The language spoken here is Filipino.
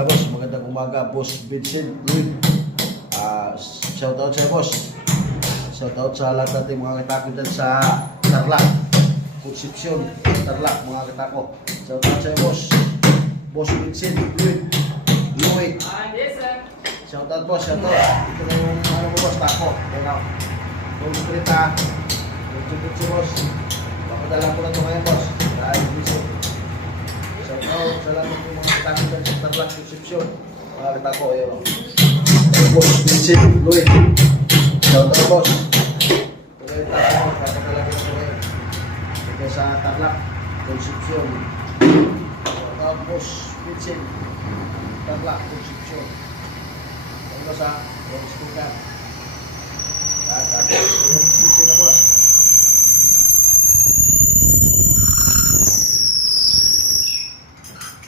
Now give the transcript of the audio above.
umaga, boss. Magandang umaga, boss Vincent Luis. Shoutout sa boss. Shoutout sa lahat natin mga katako dyan sa Tarlac, Concepcion, Tarlac, mga katako. Shoutout sa boss. Boss Vincent Luis. Shoutout boss, shoutout. Ito na yung ano mo boss, tako. Kaya kung strita, yung si boss. Papadala ko na ito ngayon boss. Dahil visit. Shoutout sa lahat ng mga katako dyan sa Tarlac, Concepcion. Mga katako, ayun. Boss Vincent Luis. Shoutout boss. Ito yung tako, papadala ko na ito ngayon. Ito sa Tarlac, Concepcion. Shoutout boss Vincent. Tarlac, Concepcion. Sa Roscoe At yung sisi na boss.